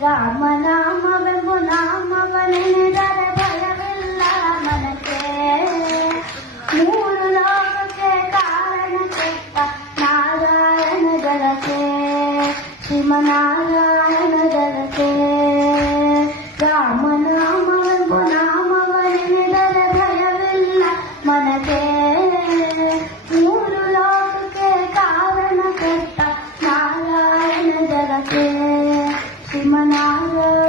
ರಾಮನಾಮವೆಂಬು ನಾಮವನೆನೆದರೆ ಭಯವಿಲ್ಲ ಮನಕ್ಕೆ. ಮೂರು ಲೋಕಕ್ಕೆ ಕಾರಣ ಕೆಟ್ಟ ನಾರಾಯಣ ಜಲಕ್ಕೆ, ಶ್ರೀಮನಾರಾಯಣ ಜಲಕ್ಕೆ. ರಾಮನಾಮವೆಂಬು ನಾಮವನೆನೆದರೆ ಭಯವಿಲ್ಲ ಮನಕ್ಕೆ. ಮೂರು ಲೋಕಕ್ಕೆ ಕಾರಣ ಕೆಟ್ಟ ನಾರಾಯಣ ಜಲಕ್ಕೆ, ಶ್ರೀಮನಾರಾಯಣ